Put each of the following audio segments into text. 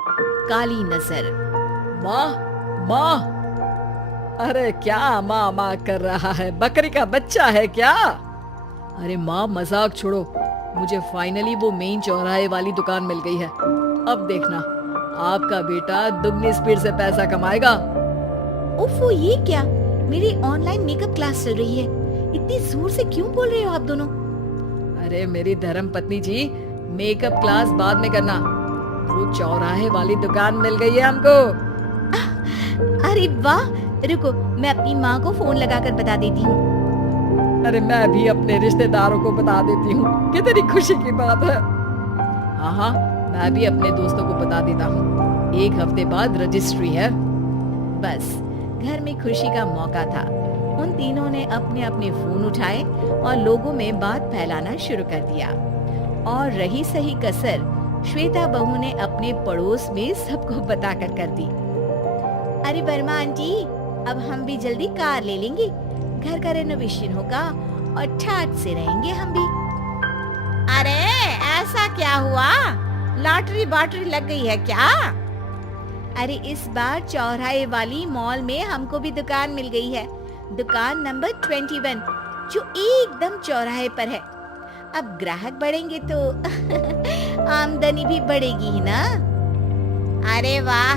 काली नजर। माँ, माँ, अरे क्या माँ माँ कर रहा है? बकरी का बच्चा है क्या? अरे माँ, मजाक छोड़ो। मुझे फाइनली वो मेन चौराहे वाली दुकान मिल गई है। अब देखना, आपका बेटा दुगनी स्पीड से पैसा कमाएगा। ओफो, ये क्या? मेरी ऑनलाइन मेकअप क्लास चल रही है। इतनी जोर से क्यों बोल रहे हो आप दोनों? अरे मेरी धर्म पत्नी जी, मेकअप क्लास बाद में करना। वो चौराहे वाली दुकान मिल गई है हमको। अरे वाह, रुको, मैं अपनी माँ को फोन लगाकर बता देती हूँ। अरे मैं भी अपने रिश्तेदारों को बता देती हूँ। कितनी खुशी की बात है। हाँ हाँ, मैं भी अपने दोस्तों को बता देता हूँ। 1 हफ्ते बाद रजिस्ट्री है। बस, घर में खुशी का मौका था। उन तीनों ने अपने अपने फोन उठाए और लोगों में बात फैलाना शुरू कर दिया। और रही सही कसर श्वेता बहू ने अपने पड़ोस में सबको बताकर कर दी। अरे वर्मा आंटी, अब हम भी जल्दी कार ले लेंगे। घर का रेनोवेशन होगा और ठाट से रहेंगे हम भी। अरे ऐसा क्या हुआ? लॉटरी बाटरी लग गई है क्या? अरे इस बार चौराहे वाली मॉल में हमको भी दुकान मिल गई है। दुकान नंबर 21, जो एकदम चौराहे पर है। अब ग्राहक बढ़ेंगे तो आमदनी भी बढ़ेगी ही ना। अरे वाह,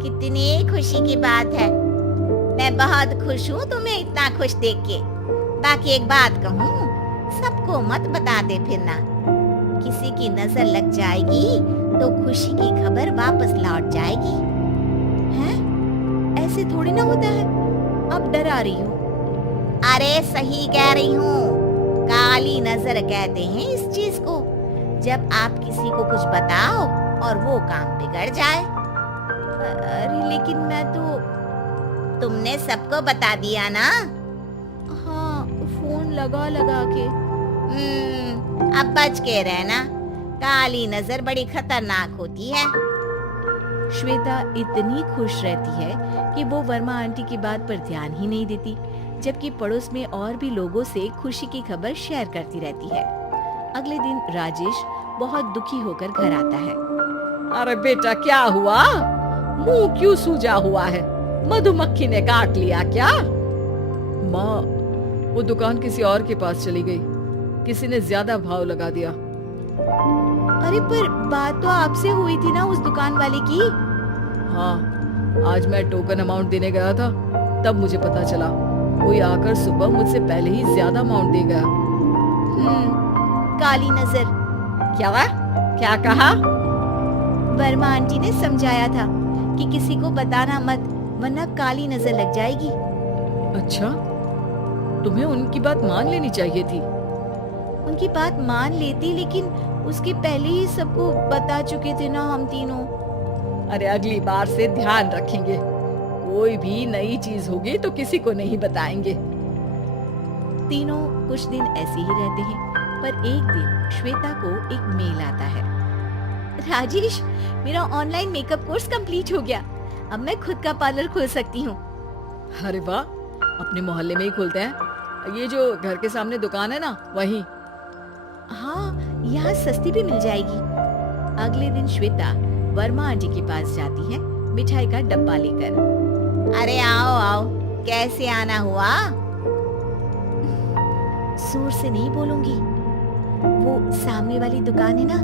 कितनी खुशी की बात है। मैं बहुत खुश हूँ तुम्हें इतना खुश देख के। बाकी एक बात कहूँ, सबको मत बता दे फिरना। किसी की नजर लग जाएगी तो खुशी की खबर वापस लौट जाएगी। हैं? ऐसे थोड़ी ना होता है। अब डरा रही हूँ। अरे सही कह रही हूँ। काली नजर कहते हैं इस चीज को, जब आप किसी को कुछ बताओ और वो काम बिगड़ जाए। अरे लेकिन मैं तो... तुमने सबको बता दिया ना? हाँ, फोन लगा लगा के। अब बच के रहना। काली नजर बड़ी खतरनाक होती है। श्वेता इतनी खुश रहती है कि वो वर्मा आंटी की बात पर ध्यान ही नहीं देती, जबकि पड़ोस में और भी लोगों से खुशी की खबर शेयर करती रहती है। अगले दिन राजेश बहुत दुखी होकर घर आता है। अरे बेटा, क्या हुआ? मुंह क्यों सूजा हुआ है? मधुमक्खी ने काट लिया क्या? माँ, वो दुकान किसी और के पास चली गई। किसी ने ज्यादा भाव लगा दिया। अरे पर बात तो आपसे हुई थी ना उस दुकान वाले की। हाँ, आज मैं टोकन अमाउंट देने गया था, तब मुझे पता चला। कोई आकर सुबह मुझसे पहले ही ज्यादा अमाउंट दे गया। काली नजर। क्या कहा? वर्मा आंटी ने समझाया था कि किसी को बताना मत, वरना काली नजर लग जाएगी। अच्छा, तुम्हें उनकी बात मान लेनी चाहिए थी। उनकी बात मान लेती, लेकिन उसके पहले ही सबको बता चुके थे ना हम तीनों। अरे अगली बार से ध्यान रखेंगे। कोई भी नई चीज होगी तो किसी को नहीं बताएंगे। तीनों कुछ दिन ऐसे ही रहते हैं, पर एक दिन श्वेता को एक मेल आता है। राजेश, मेरा ऑनलाइन मेकअप कोर्स कंप्लीट हो गया। अब मैं खुद का पार्लर खोल सकती हूँ। अरे वाह, अपने मोहल्ले में ही खोलते हैं। ये जो घर के सामने दुकान है ना, वहीं। हाँ, यहाँ सस्ती भी मिल जाएगी। अगले दिन श्वेता वर्मा आंटी के पास जाती है मिठाई का डब्बा लेकर। अरे आओ आओ, कैसे आना हुआ? जोर से नहीं बोलूंगी। वो सामने वाली दुकान है ना,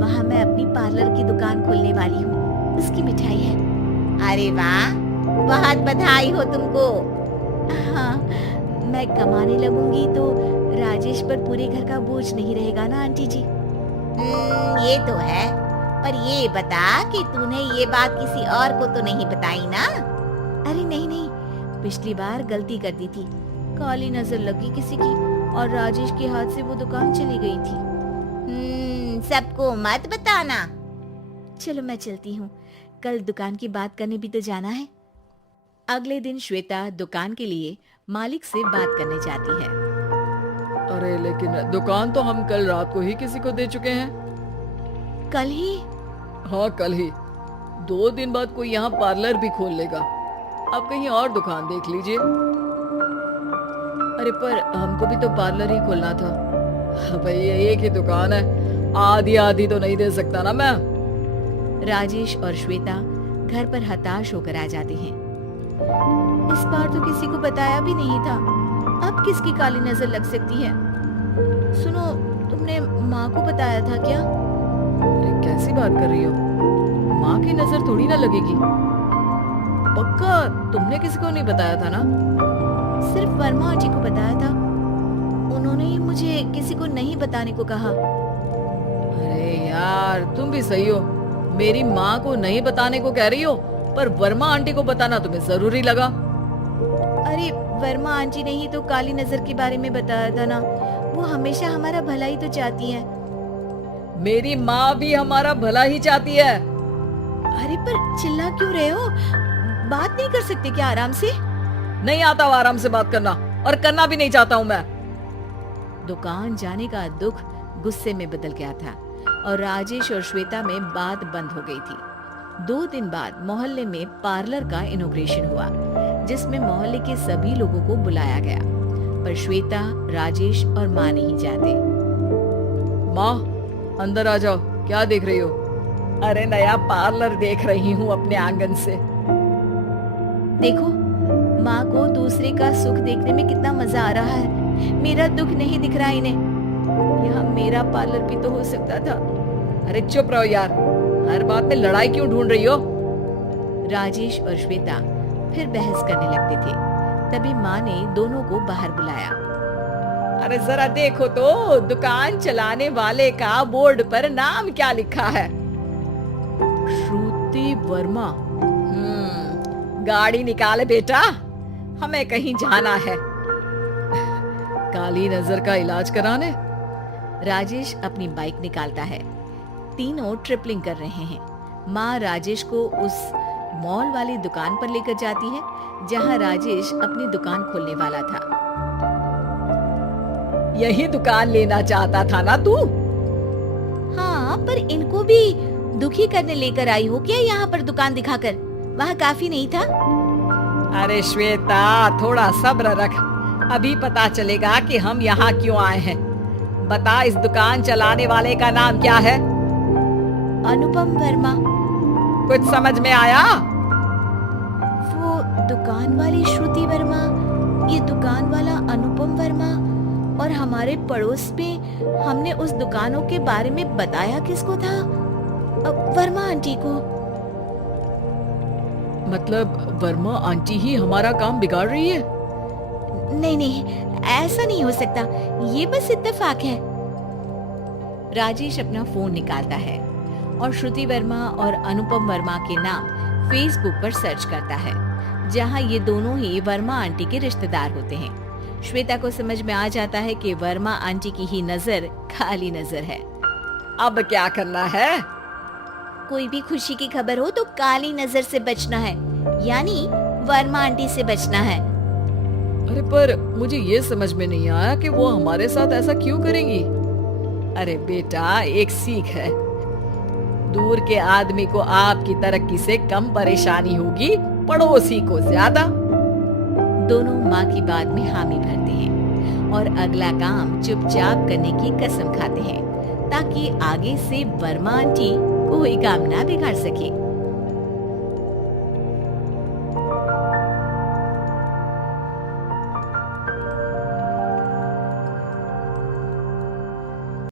वहाँ मैं अपनी पार्लर की दुकान खोलने वाली हूँ। उसकी मिठाई है। अरे वाह, बहुत बधाई हो तुमको। हाँ, मैं कमाने लगूंगी तो राजेश पर पूरे घर का बोझ नहीं रहेगा ना आंटी जी। ये तो है, पर ये बता कि तूने ये बात किसी और को तो नहीं बताई ना? अरे नहीं नहीं, पिछली बार गलती कर दी थी। काली नजर लगी किसी की और राजेश के हाथ से वो दुकान चली गई थी। सबको मत बताना। चलो मैं चलती हूँ, कल दुकान की बात करने भी तो जाना है। अगले दिन श्वेता दुकान के लिए मालिक से बात करने जाती है। अरे लेकिन दुकान तो हम कल रात को ही किसी को दे चुके हैं। कल ही? हाँ, कल ही। 2 दिन बाद कोई यहाँ पार्लर भी खोल लेगा। आप कहीं और दुकान देख लीजिए। अरे पर हमको भी तो पार्लर ही खोलना था। भाई एक ही दुकान है, आधी आधी तो नहीं दे सकता ना मैं। राजेश और श्वेता घर पर हताश होकर आ जाते हैं। इस बार तो किसी को बताया भी नहीं था, अब किसकी काली नजर लग सकती है? सुनो, तुमने माँ को बताया था क्या? अरे कैसी बात कर रही हो? माँ की नजर थोड़ी ना लगेगी। पक्का तुमने किसी को नहीं बताया था ना? सिर्फ वर्मा आंटी को बताया था, उन्होंने ही मुझे किसी को नहीं बताने को कहा। अरे यार तुम भी सही हो, मेरी माँ को नहीं बताने को कह रही हो, पर वर्मा आंटी को बताना तुम्हें जरूरी लगा। अरे वर्मा आंटी ने ही तो काली नजर के बारे में बताया था ना, वो हमेशा हमारा भला ही तो चाहती है। मेरी माँ भी हमारा भला ही चाहती है। अरे पर चिल्ला क्यों रहे हो? बात नहीं कर सकते क्या आराम से? नहीं आता वो आराम से बात करना, और करना भी नहीं चाहता हूँ मैं। दुकान जाने का दुख गुस्से में बदल गया था और राजेश और श्वेता में बात बंद हो गई थी। 2 दिन बाद मोहल्ले में पार्लर का इनॉग्रेशन हुआ, जिसमें मोहल्ले के सभी लोगों को बुलाया गया, पर श्वेता, राजेश और माँ नहीं जाते। माँ अंदर आ जाओ, क्या देख रही हो? अरे नया पार्लर देख रही हूँ अपने आंगन से। देखो, माँ को दूसरे का सुख देखने में कितना मजा आ रहा है, मेरा दुख नहीं दिख रहा इन्हें। यहाँ मेरा पार्लर भी तो हो सकता था। अरे चुप रहो यार, हर बात में लड़ाई क्यों ढूंढ रही हो? राजेश और श्वेता फिर बहस करने लगते थे। तभी माँ ने दोनों को बाहर बुलाया। अरे जरा देखो तो, दुकान चलाने वाले का बोर्ड पर नाम क्या लिखा है? श्रुति वर्मा। गाड़ी निकाले बेटा, हमें कहीं जाना है। काली नजर का इलाज कराने। राजेश अपनी बाइक निकालता है। तीनों ट्रिपलिंग कर रहे हैं। माँ राजेश को उस मॉल वाली दुकान पर लेकर जाती है जहाँ राजेश अपनी दुकान खोलने वाला था। यही दुकान लेना चाहता था ना तू? हाँ, पर इनको भी दुखी करने लेकर आई हो क्या यहाँ पर दुकान दिखाकर? वहाँ काफी नहीं था? अरे श्वेता थोड़ा सब्र रख, अभी पता चलेगा कि हम यहाँ क्यों आए हैं। बता, इस दुकान चलाने वाले का नाम क्या है? अनुपम वर्मा। कुछ समझ में आया? वो दुकान वाली श्रुति वर्मा, ये दुकान वाला अनुपम वर्मा, और हमारे पड़ोस में हमने उस दुकानों के बारे में बताया किसको था? वर्मा आंटी को। मतलब वर्मा आंटी ही हमारा काम बिगाड़ रही है? नहीं नहीं, ऐसा नहीं हो सकता, ये बस इत्तेफाक है। राजेश अपना फोन निकालता है और श्रुति वर्मा और अनुपम वर्मा के नाम फेसबुक पर सर्च करता है, जहां ये दोनों ही वर्मा आंटी के रिश्तेदार होते हैं। श्वेता को समझ में आ जाता है कि वर्मा आंटी की ही नजर काली नजर है। अब क्या करना है? कोई भी खुशी की खबर हो तो काली नजर से बचना है, यानी वर्मा आंटी से बचना है। अरे पर मुझे ये समझ में नहीं आया कि वो हमारे साथ ऐसा क्यों करेंगी। अरे बेटा, एक सीख है, दूर के आदमी को आपकी तरक्की से कम परेशानी होगी, पड़ोसी को ज्यादा। दोनों माँ की बात में हामी भरते हैं और अगला काम चुपचाप करने की कसम खाते हैं, ताकि आगे से वर्मा आंटी कोई काम ना बिगाड़ सके।